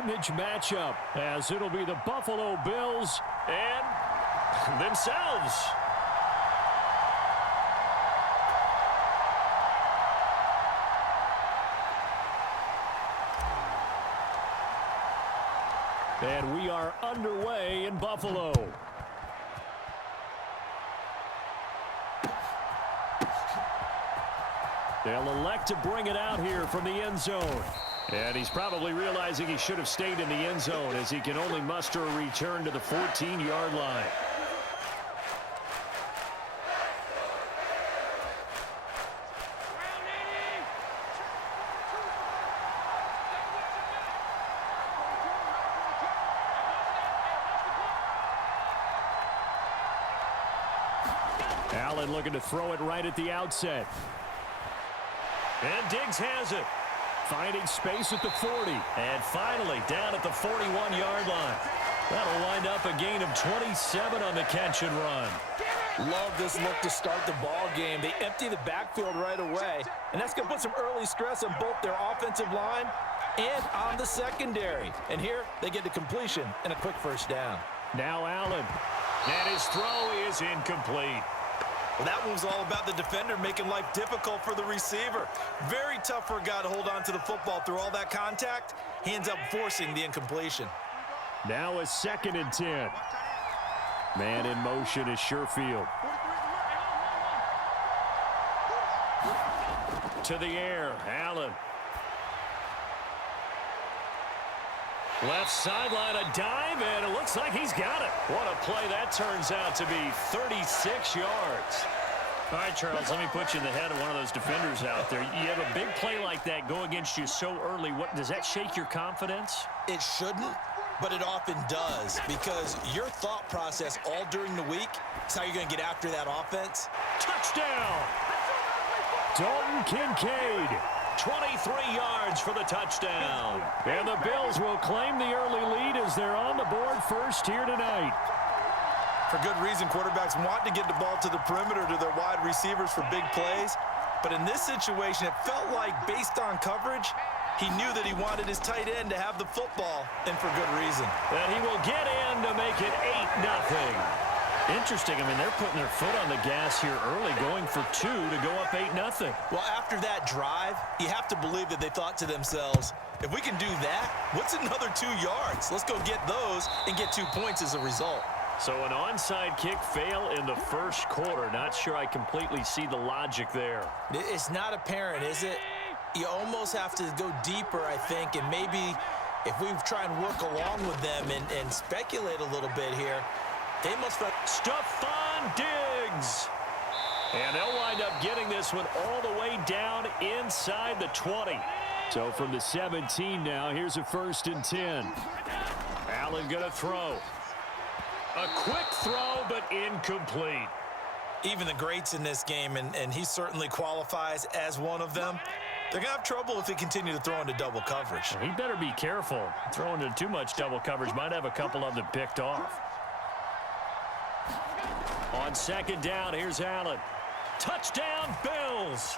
scrimmage matchup, as it'll be the Buffalo Bills and themselves. And we are underway in Buffalo. They'll elect to bring it out here from the end zone. And he's probably realizing he should have stayed in the end zone, as he can only muster a return to the 14-yard line. Allen looking to throw it right at the outset. And Diggs has it. Finding space at the 40. And finally down at the 41-yard line. That'll wind up a gain of 27 on the catch and run. Love this look to start the ball game. They empty the backfield right away. And that's going to put some early stress on both their offensive line and on the secondary. And here they get the completion and a quick first down. Now Allen. And his throw is incomplete. Well, that one was all about the defender making life difficult for the receiver. Very tough for a guy to hold on to the football through all that contact. He ends up forcing the incompletion. Now a 2nd and 10. Man in motion is Sherfield. To the air, Allen. Left sideline, a dive, and it looks like he's got it. What a play that turns out to be, 36 yards. All right, Charles, let me put you in the head of one of those defenders out there. You have a big play like that go against you so early. What does that shake your confidence? It shouldn't, but it often does, because your thought process all during the week is how you're going to get after that offense. Touchdown! Dalton Kincaid. 23 yards for the touchdown. And the Bills will claim the early lead as they're on the board first here tonight. For good reason, quarterbacks want to get the ball to the perimeter to their wide receivers for big plays. But in this situation, it felt like, based on coverage, he knew that he wanted his tight end to have the football, and for good reason. And he will get in to make it 8-0. Interesting. I mean, they're putting their foot on the gas here early, going for 2 to go up 8-0. Well, after that drive, you have to believe that they thought to themselves, if we can do that, what's another 2 yards? Let's go get those and get 2 points as a result. So an onside kick fail in the first quarter. Not sure I completely see the logic there. It's not apparent, is it? You almost have to go deeper, I think, and maybe if we try and work along with them and speculate a little bit here, they must have... Stephon Diggs. And they'll wind up getting this one all the way down inside the 20. So from the 17 now, here's a 1st and 10. Allen going to throw. A quick throw, but incomplete. Even the greats in this game, and he certainly qualifies as one of them, they're going to have trouble if they continue to throw into double coverage. He better be careful. Throwing into too much double coverage might have a couple of them picked off. On 2nd down, here's Allen. Touchdown, Bills.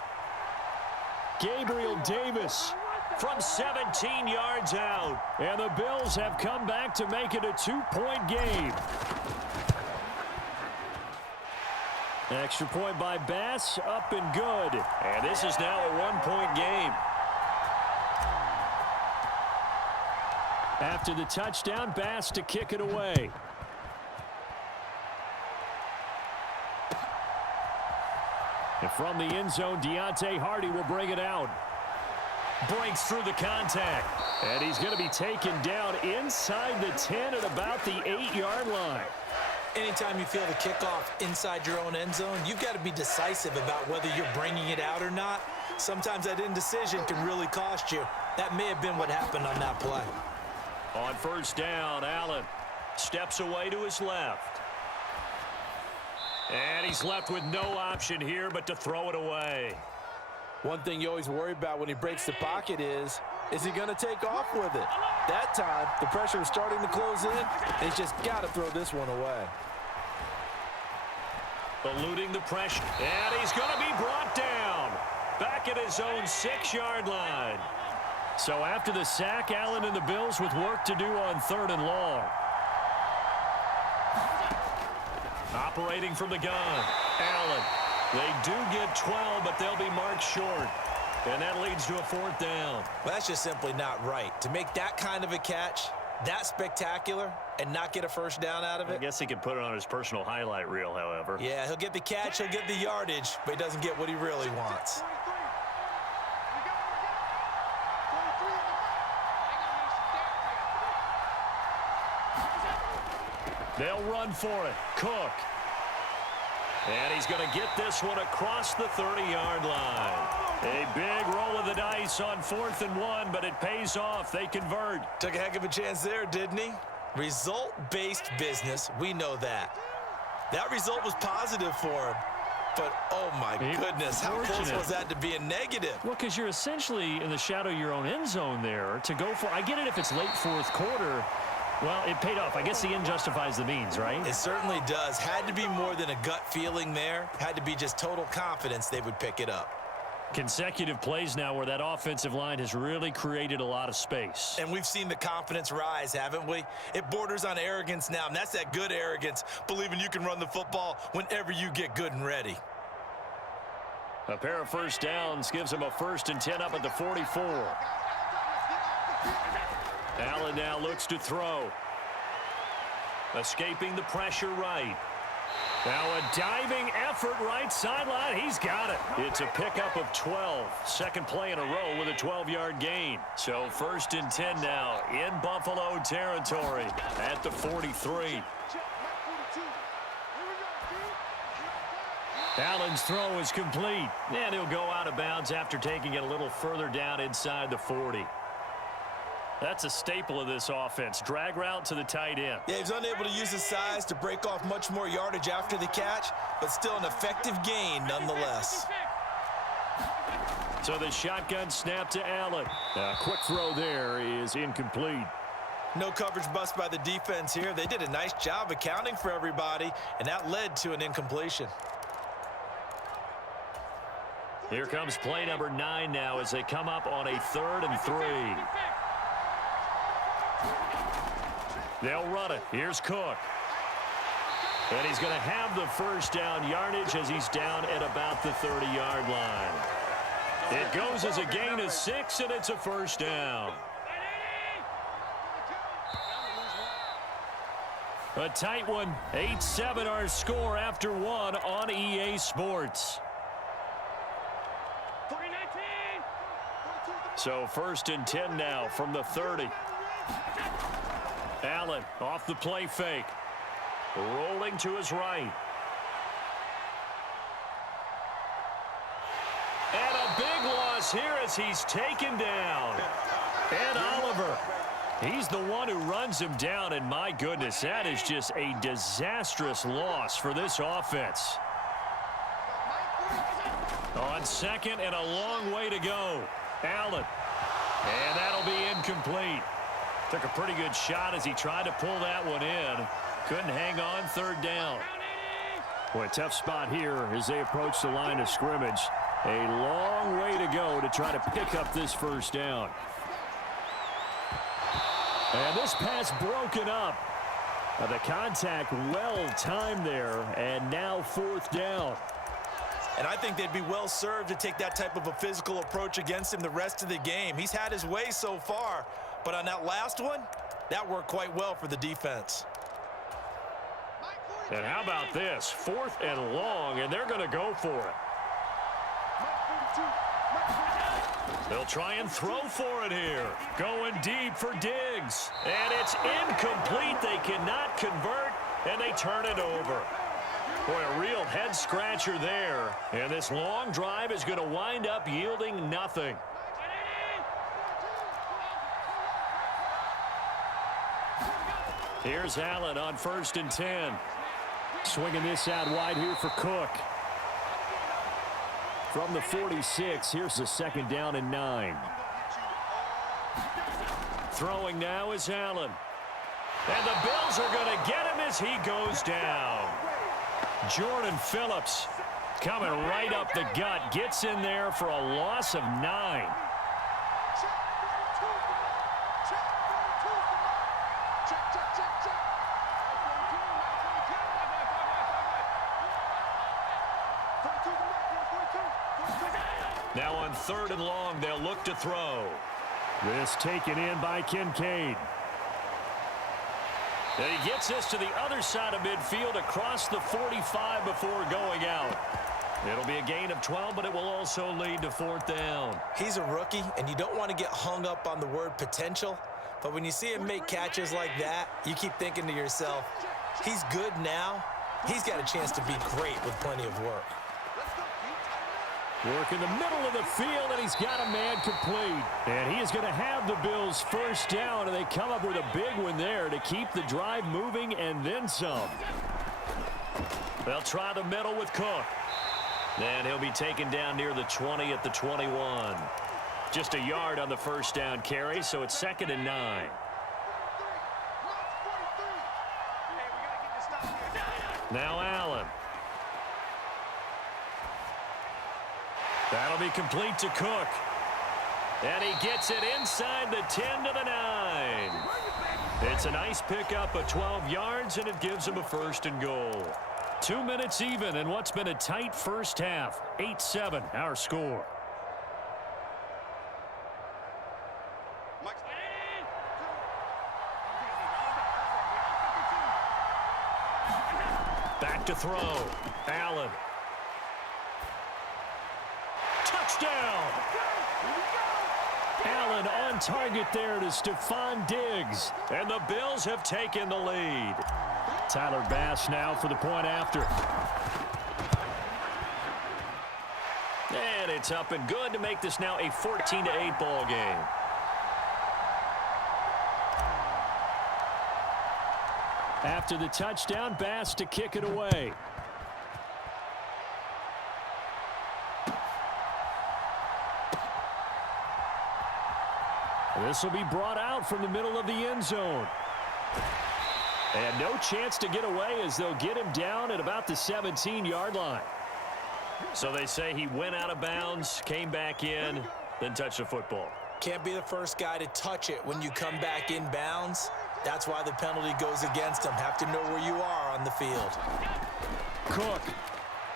Gabriel Davis from 17 yards out. And the Bills have come back to make it a 2-point game. Extra point by Bass, up and good. And this is now a 1-point game. After the touchdown, Bass to kick it away. And from the end zone, Deontay Hardy will bring it out. Breaks through the contact. And he's going to be taken down inside the 10 at about the 8-yard line. Anytime you feel the kickoff inside your own end zone, you've got to be decisive about whether you're bringing it out or not. Sometimes that indecision can really cost you. That may have been what happened on that play. On 1st down, Allen steps away to his left. And he's left with no option here but to throw it away. One thing you always worry about when he breaks the pocket is he going to take off with it? That time, the pressure was starting to close in, and he's just got to throw this one away. Eluding the pressure, and he's going to be brought down. Back at his own 6-yard line. So after the sack, Allen and the Bills with work to do on 3rd and long. Operating from the gun, Allen. They do get 12, but they'll be marked short. And that leads to a 4th down. Well, that's just simply not right. To make that kind of a catch, that spectacular, and not get a 1st down out of it. I guess he could put it on his personal highlight reel, however. Yeah, he'll get the catch, he'll get the yardage, but he doesn't get what he really wants. They'll run for it. Cook. And he's going to get this one across the 30-yard line. A big roll of the dice on 4th and 1, but it pays off. They convert. Took a heck of a chance there, didn't he? Result-based business, we know that. That result was positive for him. But, oh, my goodness, how close was that to being negative? Well, because you're essentially in the shadow of your own end zone there to go for. I get it if it's late 4th quarter. Well, it paid off. I guess the end justifies the means, right? It certainly does. Had to be more than a gut feeling there. Had to be just total confidence they would pick it up. Consecutive plays now where that offensive line has really created a lot of space. And we've seen the confidence rise, haven't we? It borders on arrogance now, and that's that good arrogance, believing you can run the football whenever you get good and ready. A pair of 1st downs gives him a 1st and 10 up at the 44. Allen now looks to throw. Escaping the pressure right. Now a diving effort right sideline. He's got it. It's a pickup of 12. Second play in a row with a 12-yard gain. So 1st and 10 now in Buffalo territory at the 43. Allen's throw is complete. And he'll go out of bounds after taking it a little further down inside the 40. That's a staple of this offense. Drag route to the tight end. Yeah, he's unable to use his size to break off much more yardage after the catch, but still an effective gain nonetheless. So the shotgun snap to Allen. A quick throw there is incomplete. No coverage bust by the defense here. They did a nice job accounting for everybody, and that led to an incompletion. Here comes play number 9 now as they come up on a 3rd and 3. They'll run it. Here's Cook. And he's going to have the 1st down yardage as he's down at about the 30-yard line. It goes as a gain of 6, and it's a 1st down. A tight one. 8-7 our score after 1 on EA Sports. So 1st and 10 now from the 30. Allen off the play fake. Rolling to his right. And a big loss here as he's taken down. Ed Oliver. He's the one who runs him down, and my goodness, that is just a disastrous loss for this offense. On 2nd and a long way to go. Allen. And that'll be incomplete. Took a pretty good shot as he tried to pull that one in. Couldn't hang on 3rd down. Boy, tough spot here as they approach the line of scrimmage. A long way to go to try to pick up this 1st down. And this pass broken up. The contact well timed there, and now 4th down. And I think they'd be well served to take that type of a physical approach against him the rest of the game. He's had his way so far, but on that last one, that worked quite well for the defense. And how about this? 4th and long, and they're going to go for it. They'll try and throw for it here. Going deep for Diggs. And it's incomplete. They cannot convert, and they turn it over. Boy, a real head-scratcher there. And this long drive is going to wind up yielding nothing. Here's Allen on 1st and 10. Swinging this out wide here for Cook. From the 46, here's the 2nd down and 9. Throwing now is Allen. And the Bills are going to get him as he goes down. Jordan Phillips coming right up the gut. Gets in there for a loss of 9. Now on 3rd and long, they'll look to throw. This taken in by Kincaid. And he gets this to the other side of midfield across the 45 before going out. It'll be a gain of 12, but it will also lead to 4th down. He's a rookie, and you don't want to get hung up on the word potential. But when you see him make catches like that, you keep thinking to yourself, he's good now. He's got a chance to be great with plenty of work. Work in the middle of the field, and he's got a man complete. And he is going to have the Bills 1st down, and they come up with a big one there to keep the drive moving and then some. They'll try the middle with Cook. And he'll be taken down near the 20 at the 21. Just a yard on the 1st down carry, so it's 2nd and 9. Now Allen. That'll be complete to Cook. And he gets it inside the 10 to the 9. It's a nice pickup of 12 yards, and it gives him a 1st and goal. 2 minutes even in what's been a tight first half. 8-7, our score. Back to throw. Allen. Touchdown! Allen on target there to Stephon Diggs. And the Bills have taken the lead. Tyler Bass now for the point after. And it's up and good to make this now a 14-8 ball game. After the touchdown, Bass to kick it away. This will be brought out from the middle of the end zone. And no chance to get away as they'll get him down at about the 17-yard line. So they say he went out of bounds, came back in, then touched the football. Can't be the first guy to touch it when you come back in bounds. That's why the penalty goes against him. Have to know where you are on the field. Cook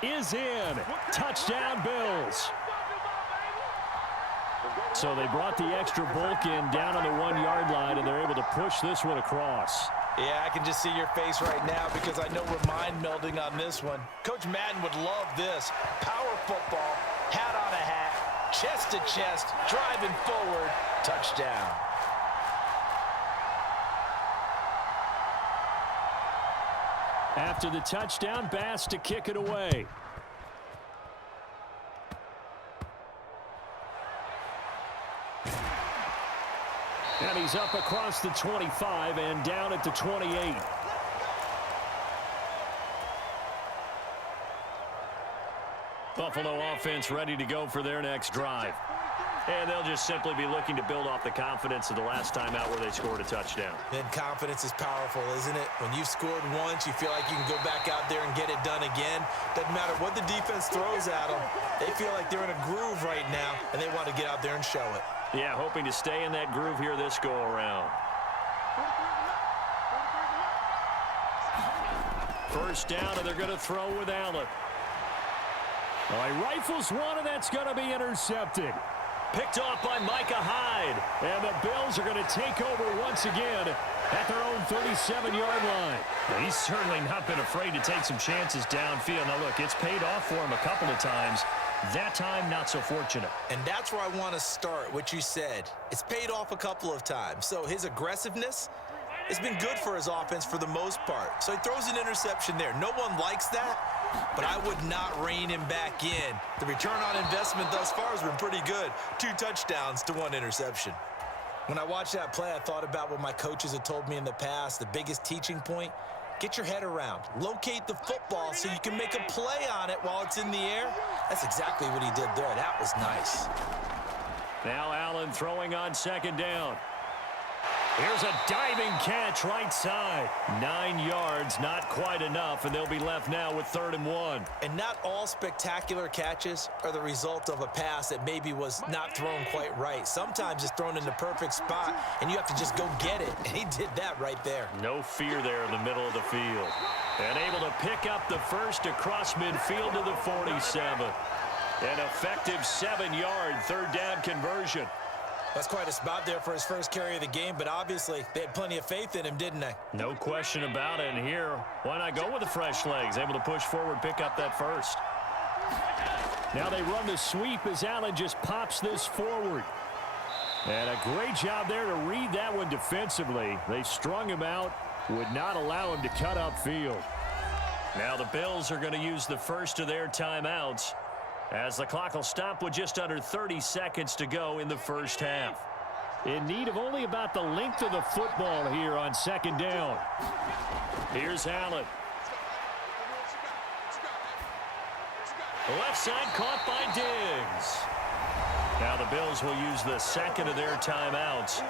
is in. Touchdown, Bills. So they brought the extra bulk in down on the 1-yard line, and they're able to push this one across. Yeah, I can just see your face right now because I know we're mind melding on this one. Coach Madden would love this. Power football, hat on a hat, chest to chest, driving forward, touchdown. After the touchdown, Bass to kick it away. And he's up across the 25 and down at the 28. Buffalo offense ready to go for their next drive. And they'll just simply be looking to build off the confidence of the last time out where they scored a touchdown. And confidence is powerful, isn't it? When you've scored once, you feel like you can go back out there and get it done again. Doesn't matter what the defense throws at them. They feel like they're in a groove right now, and they want to get out there and show it. Yeah, hoping to stay in that groove here this go-around. 1st down, and they're going to throw with Allen. Well, he rifles one, and that's going to be intercepted. Picked off by Micah Hyde. And the Bills are going to take over once again at their own 37-yard line. Well, he's certainly not been afraid to take some chances downfield. Now, look, it's paid off for him a couple of times. That time, not so fortunate. And that's where I want to start, what you said. It's paid off a couple of times. So his aggressiveness has been good for his offense for the most part. So he throws an interception there. No one likes that, but I would not rein him back in. The return on investment thus far has been pretty good. 2 touchdowns to 1 interception. When I watched that play, I thought about what my coaches had told me in the past. The biggest teaching point, get your head around. Locate the football so you can make a play on it while it's in the air. That's exactly what he did there. That was nice. Now Allen throwing on 2nd down. Here's a diving catch right side. 9 yards, not quite enough, and they'll be left now with 3rd and 1. And not all spectacular catches are the result of a pass that maybe was not thrown quite right. Sometimes it's thrown in the perfect spot, and you have to just go get it. And he did that right there. No fear there in the middle of the field. And able to pick up the first across midfield to the 47. An effective 7-yard 3rd down conversion. That's quite a spot there for his first carry of the game, but obviously they had plenty of faith in him, didn't they? No question about it. And here, why not go with the fresh legs? Able to push forward, pick up that first. Now they run the sweep as Allen just pops this forward. And a great job there to read that one defensively. They strung him out, would not allow him to cut upfield. Now the Bills are going to use the first of their timeouts, as the clock will stop with just under 30 seconds to go in the first half. In need of only about the length of the football here on 2nd down. Here's Allen. The left side caught by Diggs. Now the Bills will use the second of their timeouts.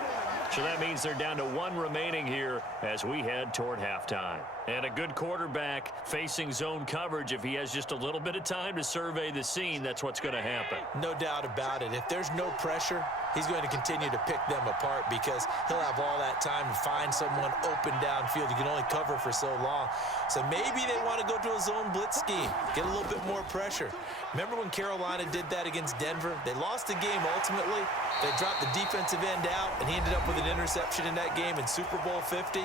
So that means they're down to 1 remaining here as we head toward halftime. And a good quarterback facing zone coverage, if he has just a little bit of time to survey the scene, that's what's going to happen. No doubt about it. If there's no pressure, he's going to continue to pick them apart because he'll have all that time to find someone open downfield. You can only cover for so long. So maybe they want to go to a zone blitz scheme, get a little bit more pressure. Remember when Carolina did that against Denver? They lost the game ultimately. They dropped the defensive end out, and he ended up with an interception in that game in Super Bowl 50.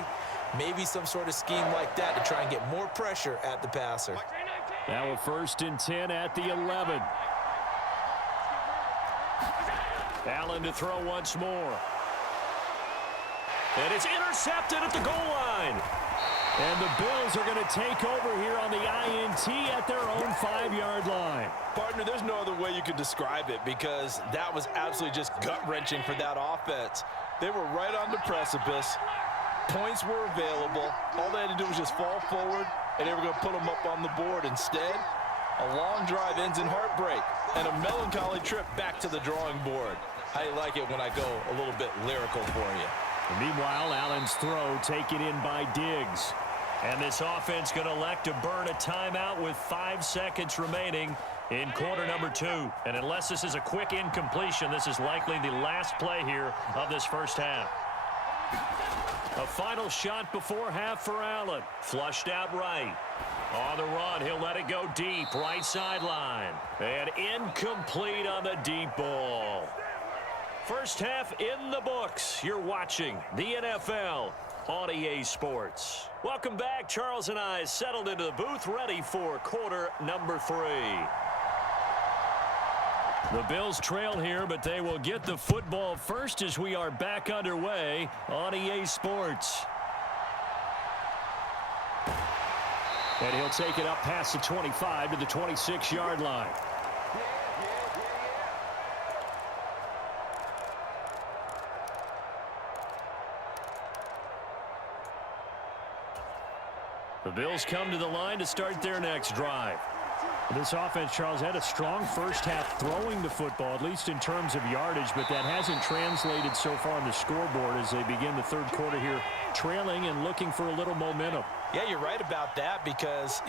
Maybe some sort of scheme like that to try and get more pressure at the passer. Now a 1st and 10 at the 11. Allen to throw once more. And it's intercepted at the goal line. And the Bills are going to take over here on the INT at their own 5-yard line. Partner, there's no other way you could describe it because that was absolutely just gut-wrenching for that offense. They were right on the precipice. Points were available. All they had to do was just fall forward, and they were going to put them up on the board. Instead, a long drive ends in heartbreak and a melancholy trip back to the drawing board. How you like it when I go a little bit lyrical for you? And meanwhile, Allen's throw taken in by Diggs. And this offense going to elect to burn a timeout with 5 seconds remaining in quarter number 2. And unless this is a quick incompletion, this is likely the last play here of this first half. A final shot before half for Allen. Flushed out right. On the run, he'll let it go deep, right sideline. And incomplete on the deep ball. First half in the books. You're watching the NFL on EA Sports. Welcome back. Charles and I settled into the booth, ready for quarter number 3. The Bills trail here, but they will get the football first as we are back underway on EA Sports. And he'll take it up past the 25 to the 26-yard line. The Bills come to the line to start their next drive. This offense, Charles, had a strong first half throwing the football, at least in terms of yardage, but that hasn't translated so far on the scoreboard as they begin the third quarter here, trailing and looking for a little momentum. Yeah, you're right about that because,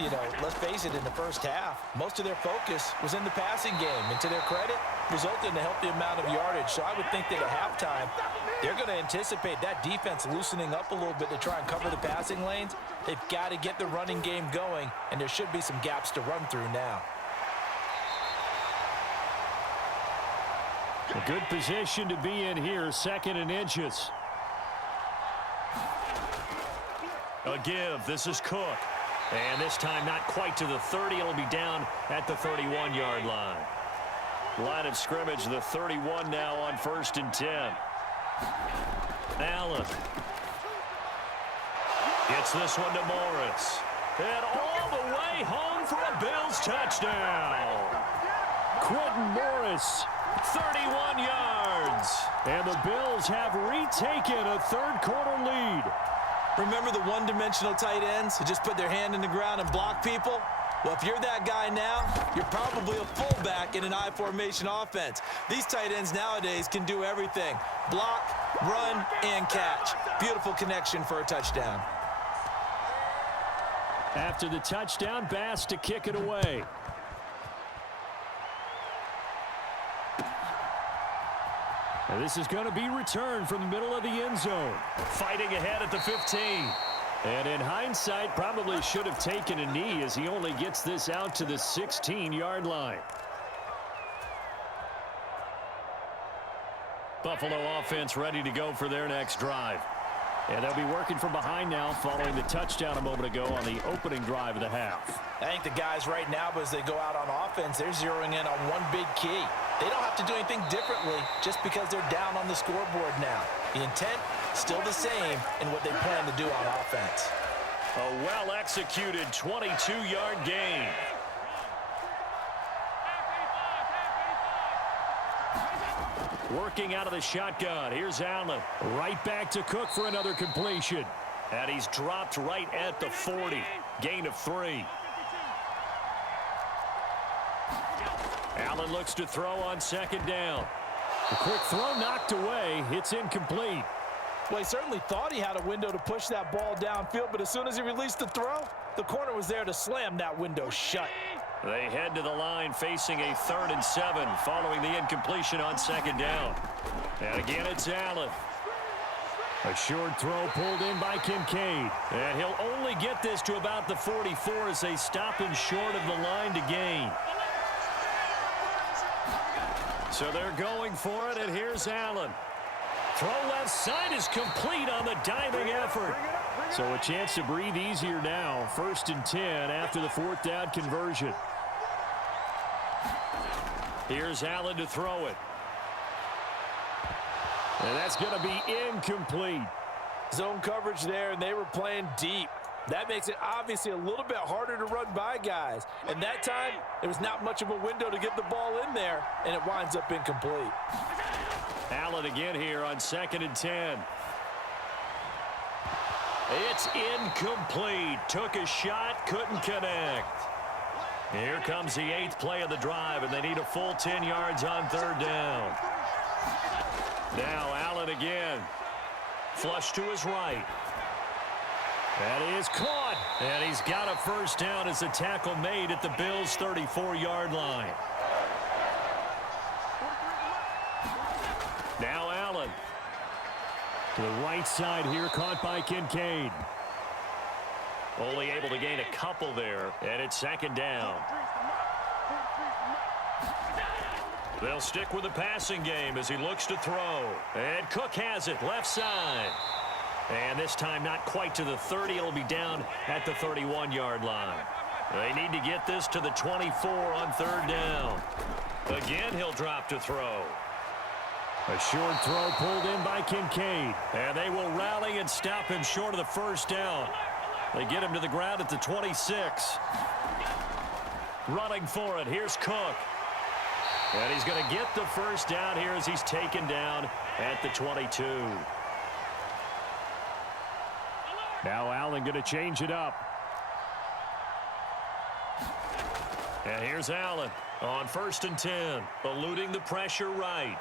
let's face it, in the first half, most of their focus was in the passing game. And to their credit, resulted in a healthy amount of yardage. So I would think that at halftime, they're going to anticipate that defense loosening up a little bit to try and cover the passing lanes. They've got to get the running game going, and there should be some gaps to run through now. A good position to be in here, 2nd and inches. A give. This is Cook. And this time not quite to the 30. It'll be down at the 31-yard line. Line of scrimmage, the 31 now on 1st and 10. Allen. Gets this one to Morris. And all the way home for a Bills touchdown. Quentin Morris, 31 yards. And the Bills have retaken a third quarter lead. Remember the one-dimensional tight ends who just put their hand in the ground and block people? Well, if you're that guy now, you're probably a fullback in an I formation offense. These tight ends nowadays can do everything. Block, run, and catch. Beautiful connection for a touchdown. After the touchdown, Bass to kick it away. And this is going to be returned from the middle of the end zone. Fighting ahead at the 15. And in hindsight, probably should have taken a knee as he only gets this out to the 16-yard line. Buffalo offense ready to go for their next drive. And they'll be working from behind now following the touchdown a moment ago on the opening drive of the half. I think the guys right now, as they go out on offense, they're zeroing in on one big key. They don't have to do anything differently just because they're down on the scoreboard now. The intent, still the same in what they plan to do on offense. A well-executed 22-yard gain. Working out of the shotgun. Here's Allen. Right back to Cook for another completion. And he's dropped right at the 40. Gain of 3. Allen looks to throw on second down. A quick throw knocked away. It's incomplete. Well, he certainly thought he had a window to push that ball downfield, but as soon as he released the throw, the corner was there to slam that window shut. They head to the line facing a 3rd and 7 following the incompletion on second down. And again, it's Allen. A short throw pulled in by Kincaid. And he'll only get this to about the 44 as they stop him short of the line to gain. So they're going for it, and here's Allen. Throw left side is complete on the diving effort. So a chance to breathe easier now. 1st and 10 after the 4th down conversion. Here's Allen to throw it. And that's going to be incomplete. Zone coverage there, and they were playing deep. That makes it obviously a little bit harder to run by guys. And that time, there was not much of a window to get the ball in there, and it winds up incomplete. Allen again here on 2nd and 10. It's incomplete. Took a shot, couldn't connect. Here comes the 8th play of the drive, and they need a full 10 yards on 3rd down. Now Allen again. Flush to his right. That is caught, and he's got a 1st down as the tackle made at the Bills' 34-yard line. Now Allen. To the right side here, caught by Kincaid. Only able to gain a couple there, and it's 2nd down. They'll stick with the passing game as he looks to throw. And Cook has it, left side. And this time not quite to the 30. It'll be down at the 31-yard line. They need to get this to the 24 on 3rd down. Again, he'll drop to throw. A short throw pulled in by Kincaid. And they will rally and stop him short of the 1st down. They get him to the ground at the 26. Running for it. Here's Cook. And he's going to get the 1st down here as he's taken down at the 22. Now Allen going to change it up. And here's Allen on 1st and 10, eluding the pressure right.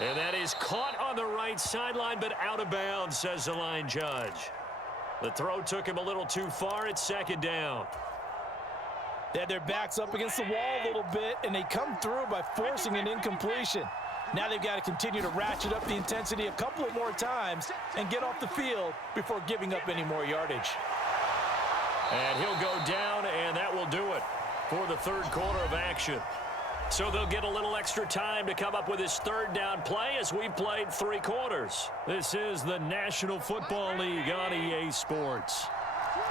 And that is caught on the right sideline, but out of bounds, says the line judge. The throw took him a little too far. It's 2nd down. They had their backs up against the wall a little bit, and they come through by forcing an incompletion. Now they've got to continue to ratchet up the intensity a couple of more times and get off the field before giving up any more yardage. And he'll go down, and that will do it for the 3rd quarter of action. So they'll get a little extra time to come up with his 3rd down play as we've played 3 quarters. This is the National Football League on EA Sports.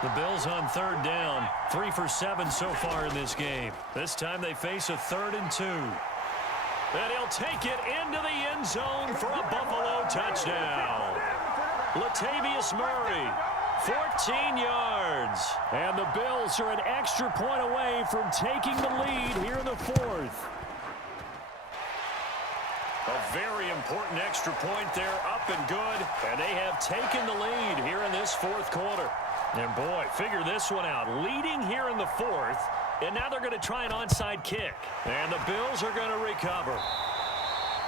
The Bills on 3rd down, 3 for 7 so far in this game. This time they face a 3rd and 2. And he'll take it into the end zone for a Buffalo touchdown. Latavius Murray, 14 yards. And the Bills are an extra point away from taking the lead here in the 4th. A very important extra point there, up and good. And they have taken the lead here in this 4th quarter. And boy, figure this one out. Leading here in the fourth, and now they're going to try an onside kick. And the Bills are going to recover.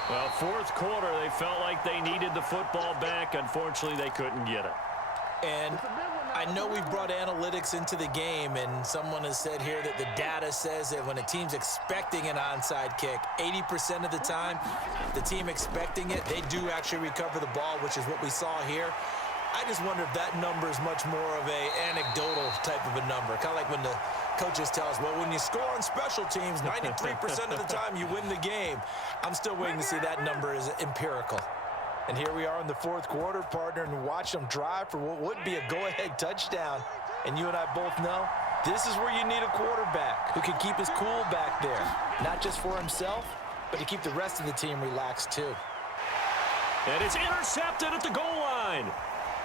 Well, fourth quarter, they felt like they needed the football back. Unfortunately, they couldn't get it. And I know we've brought analytics into the game, and someone has said here that the data says that when a team's expecting an onside kick, 80% of the time, the team expecting it, they do actually recover the ball, which is what we saw here. I just wonder if that number is much more of a anecdotal type of a number. Kind of like when the coaches tell us, well, when you score on special teams, 93% of the time you win the game. I'm still waiting to see that number is empirical. And here we are in the fourth quarter, partner, and watch them drive for what would be a go-ahead touchdown. And you and I both know this is where you need a quarterback who can keep his cool back there, not just for himself, but to keep the rest of the team relaxed too. And it's intercepted at the goal line.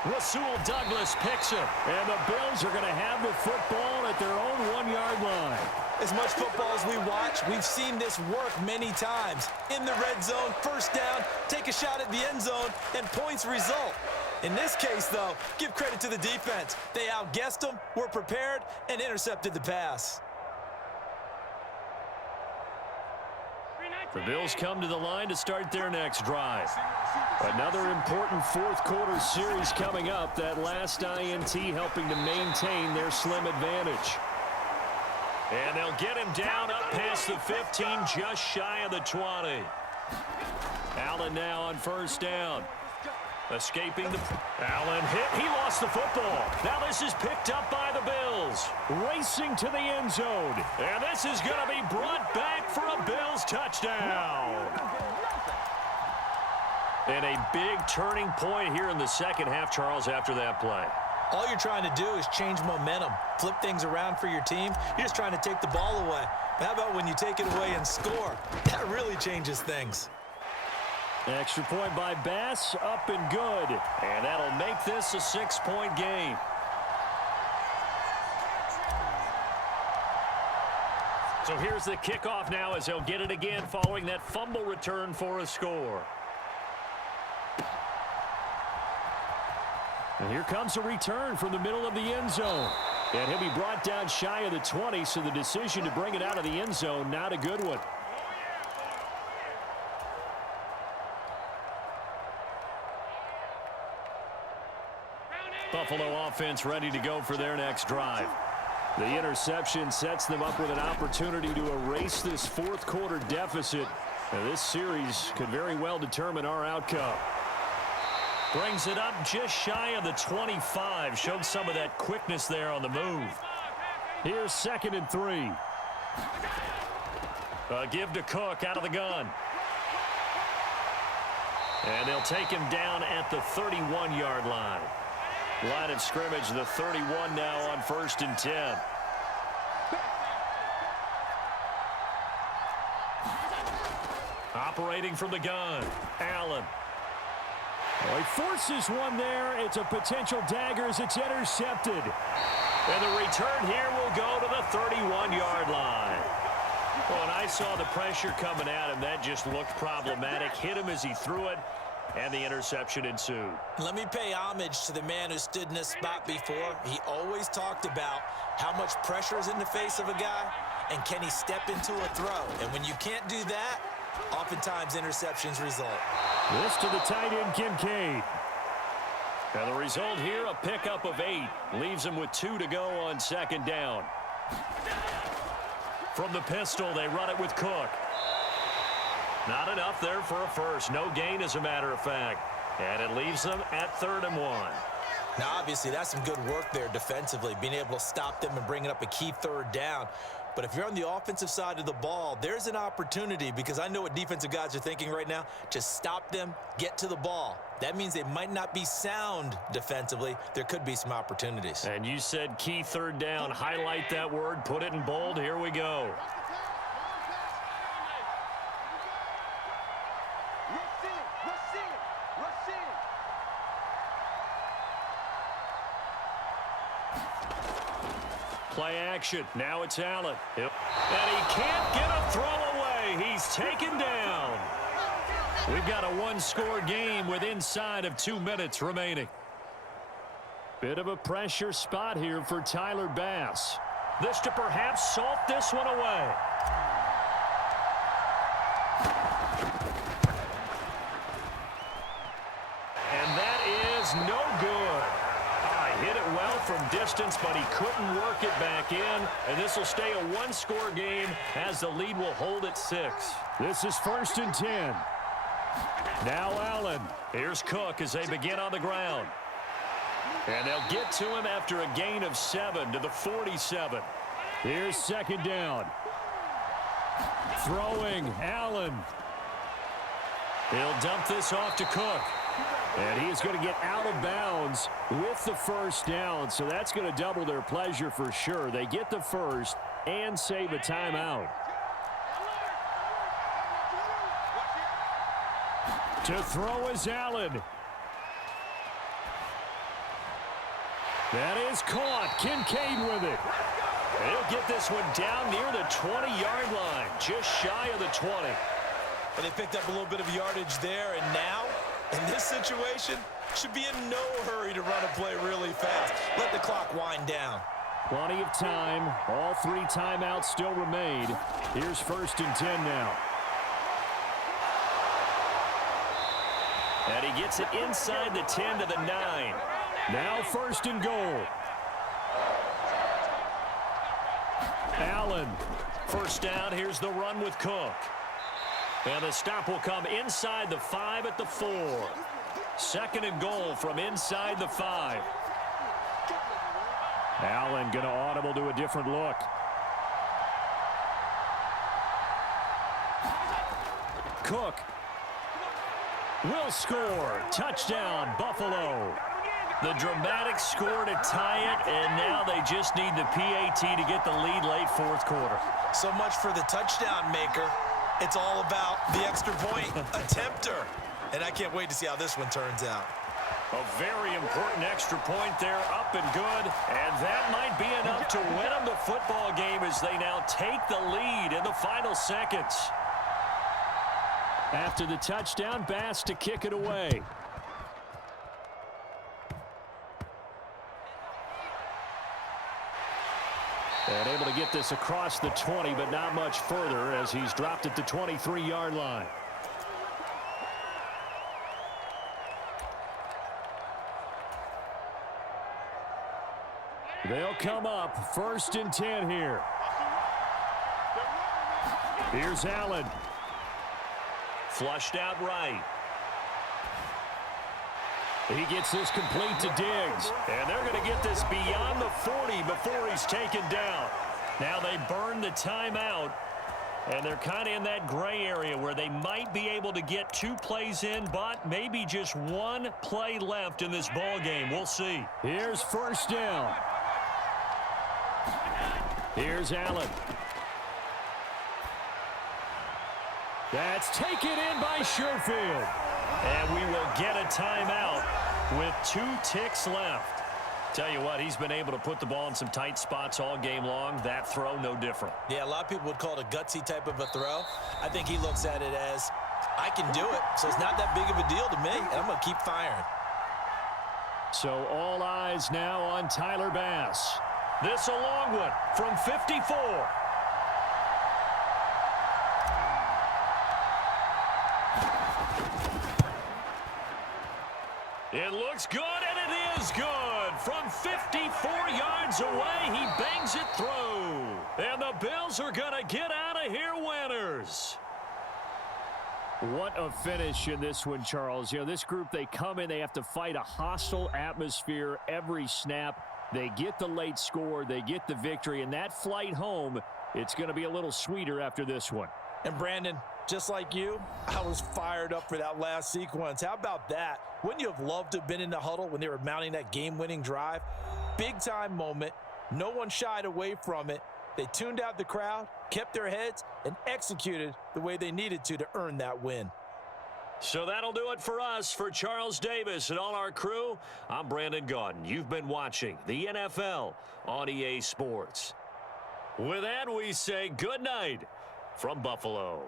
Rasul Douglas picks it, and the Bills are going to have the football at their own 1-yard line. As much football as we watch, we've seen this work many times. In the red zone, first down, take a shot at the end zone, and points result. In this case, though, give credit to the defense. They outguessed them, were prepared, and intercepted the pass. The Bills come to the line to start their next drive. Another important fourth quarter series coming up. That last INT helping to maintain their slim advantage. And they'll get him down up past the 15, just shy of the 20. Allen now on first down. Escaping the... Allen hit. He lost the football. Now this is picked up by the Bills. Racing to the end zone. And this is going to be brought back for a Bills touchdown. And a big turning point here in the second half, Charles, after that play. All you're trying to do is change momentum, flip things around for your team. You're just trying to take the ball away. But how about when you take it away and score? That really changes things. Extra point by Bass, up and good. And that'll make this a 6-point game. So here's the kickoff now as they'll get it again following that fumble return for a score. And here comes a return from the middle of the end zone. And he'll be brought down shy of the 20, so the decision to bring it out of the end zone, not a good one. Buffalo offense ready to go for their next drive. The interception sets them up with an opportunity to erase this fourth quarter deficit. Now, this series could very well determine our outcome. Brings it up just shy of the 25. Showed some of that quickness there on the move. Here's 2nd and 3. A give to Cook out of the gun. And they'll take him down at the 31-yard line. Line of scrimmage, the 31 now on 1st and 10. Operating from the gun, Allen. Well, he forces one there. It's a potential dagger as it's intercepted. And the return here will go to the 31-yard line. When I saw the pressure coming at him, that just looked problematic. Hit him as he threw it, and the interception ensued. Let me pay homage to the man who stood in this spot before. He always talked about how much pressure is in the face of a guy, and can he step into a throw. And when you can't do that, oftentimes interceptions result. This to the tight end, Kincaid. And the result here, a pickup of 8. Leaves him with 2 to go on 2nd down. From the pistol, they run it with Cook. Not enough there for a first. No gain, as a matter of fact. And it leaves them at 3rd and 1. Now, obviously, that's some good work there defensively, being able to stop them and bringing up a key 3rd down. But if you're on the offensive side of the ball, there's an opportunity, because I know what defensive guys are thinking right now. Just stop them, get to the ball. That means they might not be sound defensively. There could be some opportunities. And you said key 3rd down. Highlight that word. Put it in bold. Here we go. Play action. Now it's Allen. And he can't get a throw away. He's taken down. We've got a 1-score game with inside of 2 minutes remaining. Bit of a pressure spot here for Tyler Bass. This to perhaps salt this one away. And that is no good. Hit it well from distance, but he couldn't work it back in. And this will stay a one-score game as the lead will hold at 6. This is 1st and 10. Now Allen. Here's Cook as they begin on the ground. And they'll get to him after a gain of 7 to the 47. Here's 2nd down. Throwing, Allen. He'll dump this off to Cook. And he is going to get out of bounds with the 1st down, so that's going to double their pleasure for sure. They get the 1st and save a timeout. To throw is Allen. That is caught. Kincaid with it. And he'll get this one down near the 20-yard line, just shy of the 20. But they picked up a little bit of yardage there, and now, in this situation, should be in no hurry to run a play really fast. Let the clock wind down. Plenty of time. All 3 timeouts still remain. Here's 1st and 10 now. And he gets it inside the 10 to the 9. Now 1st and goal. Allen. 1st down. Here's the run with Cook. And the stop will come inside the 5 at the 4. 2nd and goal from inside the 5. Allen going to audible to a different look. Cook will score. Touchdown, Buffalo. The dramatic score to tie it, and now they just need the PAT to get the lead late 4th quarter. So much for the touchdown maker. It's all about the extra point attempter. And I can't wait to see how this one turns out. A very important extra point there, up and good. And that might be enough to win them the football game as they now take the lead in the final seconds. After the touchdown, Bass to kick it away. And able to get this across the 20, but not much further as he's dropped at the 23-yard line. They'll come up 1st and 10 here. Here's Allen. Flushed out right. He gets this complete to Diggs. And they're going to get this beyond the 40 before he's taken down. Now they burn the timeout. And they're kind of in that gray area where they might be able to get 2 plays in, but maybe just 1 play left in this ball game. We'll see. Here's 1st down. Here's Allen. That's taken in by Sherfield. And we will get a timeout with 2 ticks left. Tell you what, he's been able to put the ball in some tight spots all game long. That throw, no different. Yeah, a lot of people would call it a gutsy type of a throw. I think he looks at it as, I can do it, so it's not that big of a deal to me, and I'm going to keep firing. So all eyes now on Tyler Bass. This a long one from 54. It looks good, and it is good. From 54 yards away, he bangs it through. And the Bills are going to get out of here winners. What a finish in this one, Charles. You know, this group, they come in, they have to fight a hostile atmosphere every snap. They get the late score, they get the victory, and that flight home, it's going to be a little sweeter after this one. And Brandon, just like you, I was fired up for that last sequence. How about that? Wouldn't you have loved to have been in the huddle when they were mounting that game-winning drive? Big-time moment. No one shied away from it. They tuned out the crowd, kept their heads, and executed the way they needed to earn that win. So that'll do it for us. For Charles Davis and all our crew, I'm Brandon Gaudin. You've been watching the NFL on EA Sports. With that, we say good night from Buffalo.